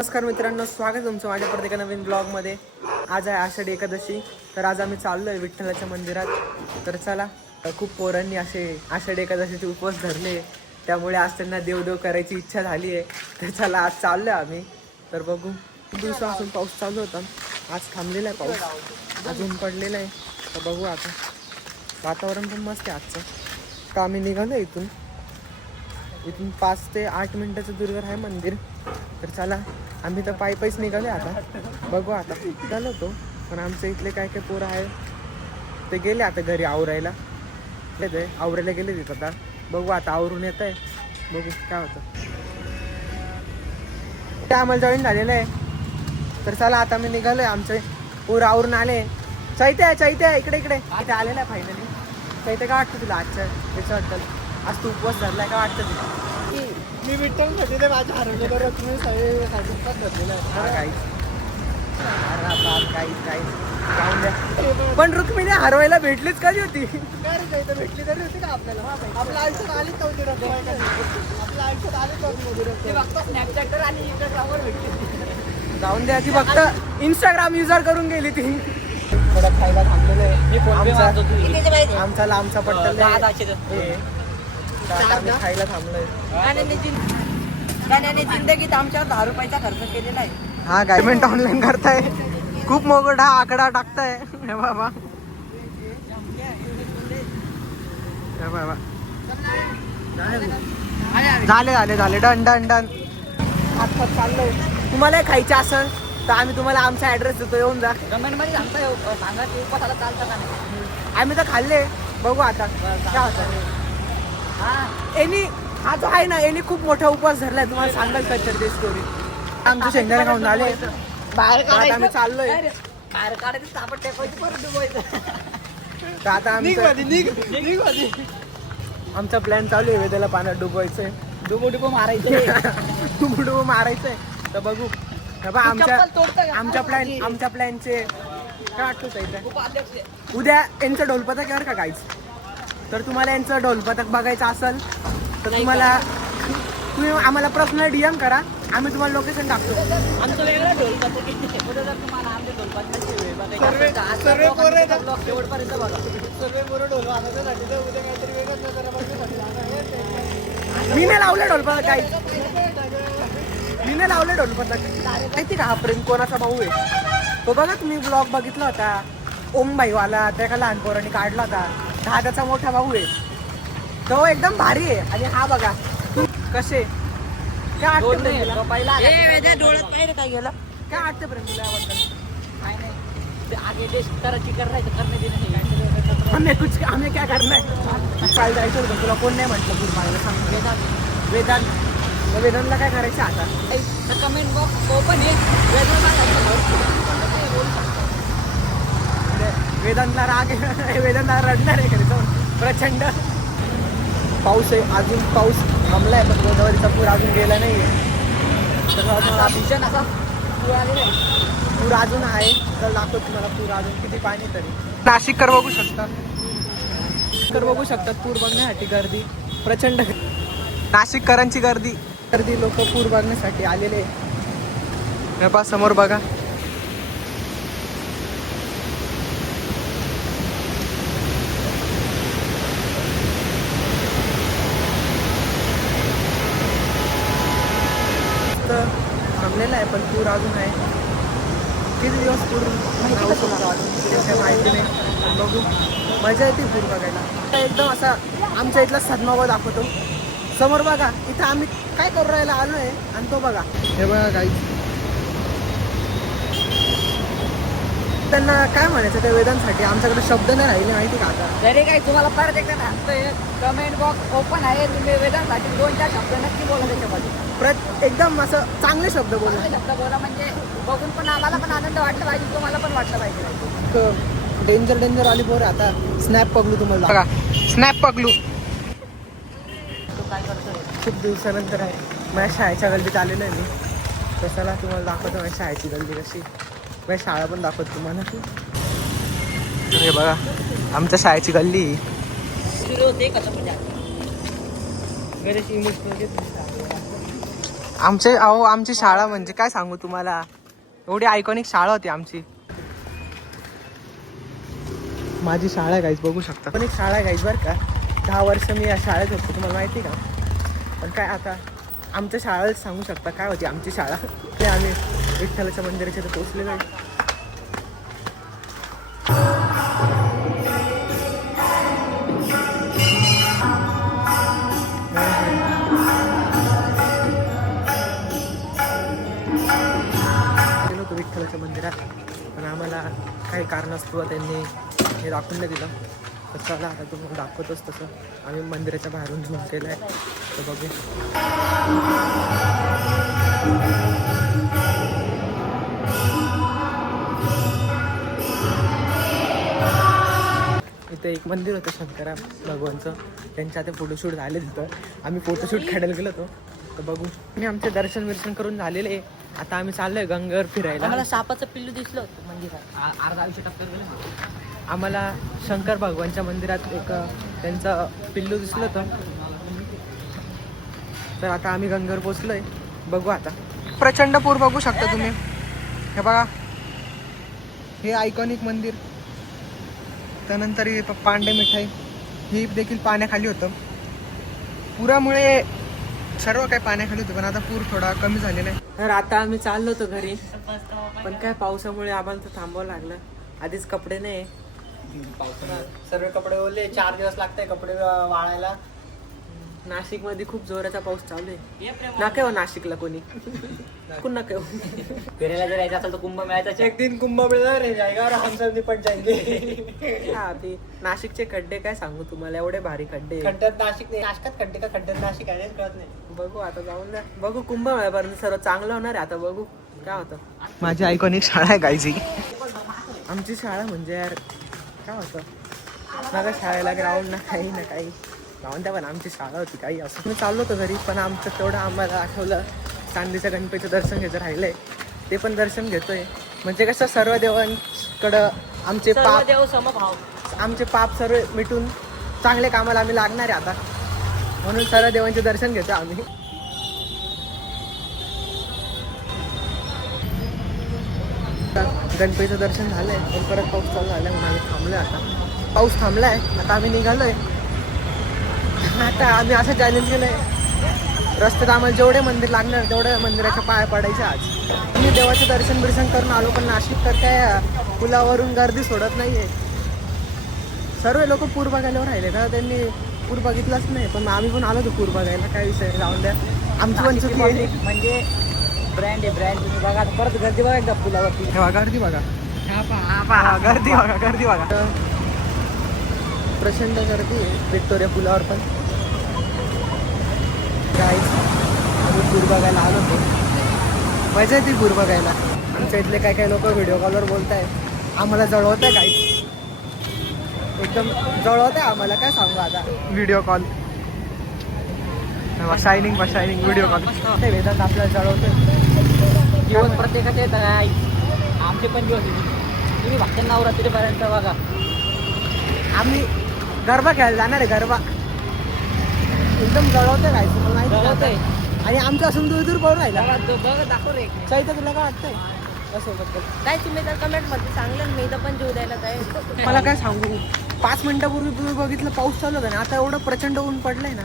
नमस्कार मित्रांनो, स्वागत तुमचं माझ्या परत एका नवीन ब्लॉगमध्ये. आज आहे आषाढी एकादशी. तर आज आम्ही चाललो आहे विठ्ठलाच्या मंदिरात. तर चला, खूप पोरांनी असे आषाढी एकादशीचे उपवास धरले, त्यामुळे आज त्यांना देवदेव करायची इच्छा झाली आहे. तर चला, आज चाललो आहे आम्ही. तर बघू, खूप दिवसापासून पाऊस चालू होता, आज थांबलेला आहे पाऊस, अजून पडलेला आहे. तर बघू आता, वातावरण पण मस्त आहे आजचं. तर आम्ही निघालो इथून 5 ते 8 मिनिटाचं दूरवर आहे मंदिर. तर चला, आम्ही तर पायीच निघाले आता. बघू आता चालू होतो, पण आमच्या इथले काय काय पोरं आहे ते गेले आता घरी आवरायला. ते आवरायला गेले तिथं. आता बघू, आता आवरून येत आहे, बघू काय होतं. ते आम्हाला जॉईन झालेलं आहे. तर चला, आता मी निघालोय, आमचे पोरं आवरून आले. चैत्या इकडे इथे आलेला आहे फायनली. चैत्या काय वाटतं तुला आजच्या त्याच्याबद्दल? आज तू उपवास धरलाय, काय वाटतं तुला? मी विठ्ठलसाठी ते माझ्या हरवलेल्या रकमे धरलेला आहे. जाऊन द्या. पण रुक्मिणी हरवायला भेटलीच कधी होती? काय रे, इथं भेटली तरी होती का आपल्याला? आपल्या आयुष्यात आलीच नव्हती रक्कम. आपल्या आयुष्यात आलीच नव्हती रक्कम. जाऊन द्या, ती फक्त इंस्टाग्राम युजर करून गेली ती. थोडं खायला थांबलेलं आहे. आमचा लांबचा पट्टल खायला थांबलोय. गाण्याने जिंदगीत आमच्या 10 रुपयाचा खर्च केलेला आहे. हा, पेमेंट ऑनलाईन करताय, खूप मोठा आकडा टाकताय. हे बाबा, हे बाबा, झाले डन. आता चाललोय. तुम्हाला खायचं असेल तर आम्ही तुम्हाला आमचा ऍड्रेस देतो, येऊन जा. कमेंटमध्ये सांगा की उपवासाला चालतं का नाही. आम्ही तर खाल्ले, बघू आता काय होतं. हा जो आहे ना, यांनी खूप मोठा उपवास धरलाय. तुम्हाला सांगाल कच्चर ते स्टोरी. आमचे शेंगदाणे खाऊन झाले, बाहेर आता आम्ही चाललोय. बाहेर काढायचं, सापड टेपायची, परत डुबवायचं. तर आता आमचा प्लॅन चालू आहे, वेदाला पाण्यात डुबवायचंय, डुबो मारायचं. डुबो मारायचंय. तर बघू आमच्या प्लॅनचे काय वाटतं. उद्या यांचं ढोलपथक यार का गायच. तर तुम्हाला यांचं ढोलपथक बघायचं असेल तर तुम्ही आम्हाला पर्सनल DM करा, आम्ही तुम्हाला लोकेशन टाकतो. आमचं वेगळं ढोलपथक तुम्हाला आमच्या ढोलपथकाची वेळ बघायची. सर्व शेवटपर्यंत बघा. सर्व पोरं ढोल वाजवण्यासाठी तर उद्या काहीतरी वेगळंच नजर मी नाही लावलं ढोलपथक, काही मी नाही लावलं ढोलपथक. माहिती का हा प्रेम कोणाचा भाऊ आहे तो? बघा, तुम्ही ब्लॉग बघितला होता ओम भाईवाला, त्या लहान पोरांनी काढला होता. हा त्याचा मोठा भाऊ आहे, तो एकदम भारी आहे. आणि हा बघा कसे, काय वाटतं काय गेलं काय वाटतं प्रेम तुला याबद्दल? काय नाही, ते आगे देश करायची करणे देणं. आम्ही काय करणार? काय जायचं होतं तुला, कोण नाही म्हटलं पूर पाहायला? सांग. वेदांतला काय करायचं आता? कमेंट बॉक्स ओपन आहे. वेदांतला राग वेदांतला रडणार आहे खरं जाऊन प्रचंड. पाऊस आहे, अजून पाऊस थांबलाय, पण गोदावरीचा पूर अजून गेला नाहीये. तर भीषण असा पूर आलेला आहे. पूर अजून आहे. तर दाखवतो तुम्हाला पूर अजून किती पाणी तरी. नाशिककर बघू शकतात पूर बघण्यासाठी गर्दी प्रचंड. नाशिककरांची गर्दी लोक पूर बघण्यासाठी आलेले. समोर बघा, थांबलेला आहे, पण पूर अजून आहे. किती दिवस पूर माहिती नाही. बघू, मजा येते पूर बघायला. एकदम असा आमच्या इथला सदमावा दाखवतो. समोर बघा, इथं आम्ही काय करू राहायला आलो आहे, आणि तो बघा, हे बघा काही. त्यांना काय म्हणायचं त्या वेदांसाठी? आमच्याकडे शब्द नाही राहिले, माहिती का आता. तरी काय तुम्हाला परत एकदा सांगतोय, कमेंट बॉक्स ओपन आहे. तुम्ही वेदांसाठी 2-4 शब्द नक्की बोला त्याच्यामध्ये. एकदम असं चांगले शब्द बोला. शब्द बोला, म्हणजे बघून पण आम्हाला पण आनंद वाटला पाहिजे, तुम्हाला पण वाटलं पाहिजे. डेंजर आली पोर. आता स्नॅप पगलू तुम्हाला बघा, स्नॅप पगलू. काय करतोय? खूप दिवसानंतर आहे, माझ्या शाळेच्या गल्लीत आलेलो आहे मी. तसाला तुम्हाला दाखवतो माझ्या शाळेची गल्ली कशी. माझी शाळा पण दाखवतो तुम्हाला. हे बघा, आमच्या शाळेची गल्ली. सुरू होते कसं म्हणजे गणेश इंग्लिश आमची शाळा म्हणजे काय सांगू तुम्हाला, एवढी आयकॉनिक शाळा होती आमची. माझी शाळा आहे गाईज, बघू शकता. पण एक शाळा आहे गाईज बरं का. 10 वर्ष मी या शाळेत होतो, तुम्हाला माहिती का. पण काय आता आमच्या शाळेत सांगू शकता काय होती आमची शाळा. ते आम्ही विठ्ठलाच्या मंदिराच्या इथे पोचलेलो आहे. गेलो होतो विठ्ठलाच्या मंदिरात, पण आम्हाला काही कारणास्तव त्यांनी हे दाखवून नाही दिलं. तर चला आता तुम्हाला दाखवतोच तसं आम्ही मंदिराच्या बाहेरून झूम केलं आहे, तर बघू. इथे एक मंदिर होतं शंकरा भगवानचं, त्यांच्या आता फोटोशूट झाले तिथं. आम्ही फोटोशूट काढायला गेलो होतो, तर बघू. मी आमचे दर्शन विर्शन करून झालेले आहे. आता आम्ही चाललोय गंगेवर फिरायला. मला सापाचं पिल्लू दिसलं होतं मंदिरात. अर्धा आयुष्य टप्प्यात आम्हाला शंकर भगवानच्या मंदिरात एक त्यांचं पिल्लू दिसलं होतं. तर आता आम्ही गंगेवर पोचलोय, बघू आता. प्रचंड पूर बघू शकता तुम्ही. हे बघा, हे आयकॉनिक मंदिर. त्यानंतर हे पांडे मिठाई, ही देखील पाण्याखाली होतं. पुरामुळे सर्व काही पाण्याखाली होतं, पण आता पूर थोडा कमी झालेला आहे. तर आता आम्ही चाललो होतो घरी, पण काय पावसामुळे आम्हाला तर थांबावं लागलं. आधीच कपडे नाही, सर्व कपडे ओले. 4 दिवस लागतंय कपडे वाळायला. नाशिक मध्ये खूप जोराचा पाऊस चालू आहे. नका हो नाशिकला कोणी, कोण नका हो. फिरायला जर यायचं असेल तर कुंभमेळ्याचा एक दिन कुंभमेळा रे जाएगा और हम सब निपट जाएंगे. हा, ते नाशिकचे खड्डे काय सांगू तुम्हाला, एवढे भारी खड्डे. खड्ड्यात नाशिक नाही, नाशकात खड्डे का खड्ड्यात नाशिक आहे कळत नाही. बघू आता, जाऊन द्या. बघू कुंभमेळ्यापर्यंत सर्व चांगलं होणार आहे. आता बघू काय होतं. माझी आयकॉनिक शाळा आहे गायची. आमची शाळा म्हणजे यार काय होतं, माझ्या शाळेला ग्राउंड ना काही ना काही जाऊन द्या, पण आमची शाळा होती काही असं. मी चाललो होतो घरी, पण आमचं तेवढं आम्हाला आठवलं चांदीच्या गणपतीचं दर्शन घ्यायचं राहिलंय, ते पण दर्शन घेतोय. म्हणजे कसं सर्व देवांकडं आमचे पाप सर्व मिटून चांगले कामाला आम्ही लागणार आहे आता, म्हणून सर्व देवांचे दर्शन घेतो आम्ही. गणपतीचं दर्शन झालंय, पण परत पाऊस चालू झालाय म्हणून आम्ही थांबलोय. आता पाऊस थांबलाय, आता आम्ही निघालोय. आता आम्ही असं चॅलेंज केलंय, रस्त्यात आम्हाला जेवढे मंदिर लागणार तेवढ्या मंदिराच्या पाया पडायचे आज. आम्ही देवाचं दर्शन बिर्शन करून आलो, पण नाशिक तर काय पुलावरून गर्दी सोडत नाहीये. सर्व लोक पूर बघायला राहिले का, त्यांनी पूर बघितलाच नाही, पण आम्ही पण आलो तो पूर बघायला. काय विषय जाऊन द्या, आमची पण चुकी आहे. म्हणजे ब्रँड आहे ब्रँड. तुम्ही बघा परत गर्दी बघा एकदा पुलावरती. गर्दी बघा, गर्दी बघा, गर्दी बघा. प्रचंड गर्दी आहे विक्टोरिया पुलावर पण. गाईज आम्ही पूर बघायला आलो होतो, मजा येते पूर बघायला. आमच्या इथले काही काही लोक व्हिडिओ कॉलवर बोलत आहे, आम्हाला जळवत आहे गाईज, एकदम जळवत आहे आम्हाला. काय सांगू आता, video call shining video call. ते वेदांत आपल्याला जळवतोय. दिवस प्रत्येकाचे येत नाही, आमचे पण दिवस येते. तुम्ही फक्त नवरात्रीपर्यंत बघा. आम्ही गरबा खेळायला जाणार आहे, गरबा एकदम जळवतोय काय तुम्हाला जळवतोय. आणि आमचं असून दूर दूर पळून राहिला. बघ दाखव रे. चैत्र तुला काय वाटतंय असं बद्दल? काय तुम्ही तर कमेंट मध्ये सांगलं, मी तर पण जीव द्यायला तयार. मला काय सांगू, 5 मिनिटापूर्वी तुम्ही बघितलं पाऊस चालू होता ना, आता एवढं प्रचंड ऊन पडलंय ना.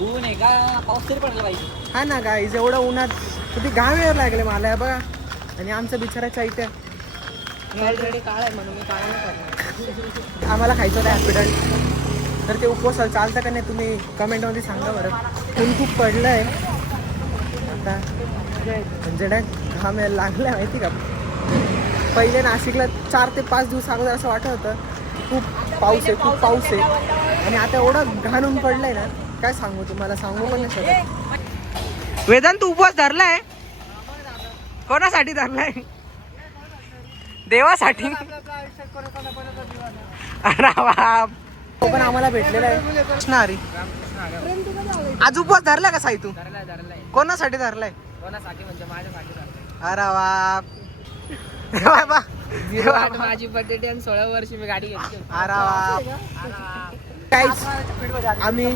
ऊन आहे का, पाऊस तरी पडला पाहिजे. हा ना गाईज, एवढं उन्हात किती घाम यायला लागले मला बघा. आणि आमचं बिचारा चैत्य ऑलरेडी काळ आहे म्हणून मी काळ नाही करणार. आम्हाला खायचं होतं हॅपिडंट, तर ते उपवासाला चालतं का नाही तुम्ही कमेंटमध्ये सांगा बरं. ऊन खूप पडलं आहे आता, म्हणजे ना घाम यायला लागलं माहिती का. पहिले नाशिकला 4 ते 5 दिवस अगोदर असं वाटत होतं खूप पाऊस आहे, खूप पाऊस आहे. आणि आता एवढं घाण ऊन पडलंय ना, काय सांगू तुम्हाला, सांगू पण नाही शकत. वेदांत तू उपवास धरलाय, कोणासाठी धरलाय? देवासाठी. अरे बाप, तो पण आम्हाला भेटलेला आहे कृष्णारी. आज उपवास धरलाय का साई तू? कोणासाठी धरलाय? कोणासाठी म्हणजे माझ्यासाठी धरलाय. अरे बाप, माझी बर्थडे आणि 16 वर्षी मी गाडी घेतली. अरे बाप. काहीच आम्ही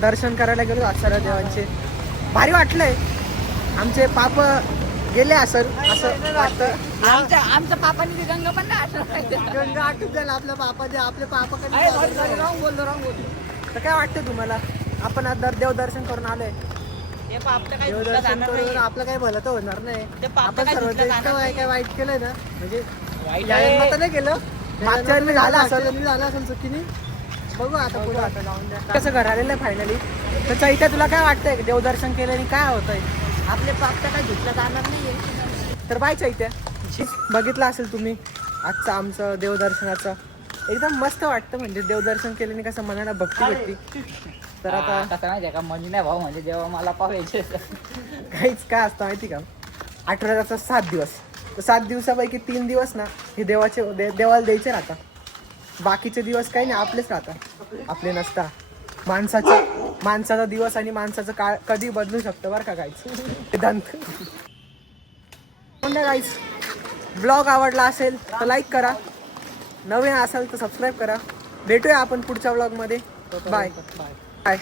दर्शन करायला गेलो आज सर्व देवांचे. भारी वाटलंय. आमचे पाप गेले असं वाटतं. आमच्या पापाने ती गंगा पण नाही आठवण. गंगा आठवत जाईल आपल्या पापाचे, आपल्या पापाकडे रॉंग बोललो. तर काय वाटतं तुम्हाला? आपण आता देवदर्शन करून आलोय. हे पाप तर काही धुतलं देवदर्शन जाणार करून नाही. आपलं काही भलं तर होणार नाही. ते पाप आपण काय सर्व धुतलं जाणार इतकं नाही. काय वाईट केलंय ना, म्हणजे वाईट या आहे. जन्मात तर नाही केलं, मागच्या जन्मी झालं असेल. झालं असेल चुकीने. बघू आता पुढे आता लावून द्या. कसं घर आलेलं आहे फायनली. तर चैत्या तुला काय वाटतंय देवदर्शन केल्याने काय होतंय? आपले पाप तर काही धुतलं जाणार नाहीये. तर बाय चैत्या. बघितलं असेल तुम्ही आजचं आमचं देवदर्शनाचं. एकदम मस्त वाटतं. म्हणजे देवदर्शन केल्याने कसं मनाला भक्ती भेटते. तर आता कसं माहितीये का, म्हणजे नाही भाऊ, म्हणजे जेव्हा मला पाहायचे काहीच काय असतं माहिती का, आठवड्याचा 7 दिवस. तर 7 दिवसापैकी 3 दिवस ना हे देवाला द्यायचे राहतात. बाकीचे दिवस काही नाही आपलेच राहतात, आपले नसता. माणसाचा दिवस आणि माणसाचं काळ कधी बदलू शकतं बरं का काहीच. दंत गाईज. ब्लॉग आवडला असेल तर लाईक करा, नवीन असेल तर सबस्क्राईब करा. भेटूया आपण पुढच्या ब्लॉगमध्ये. Bye bye.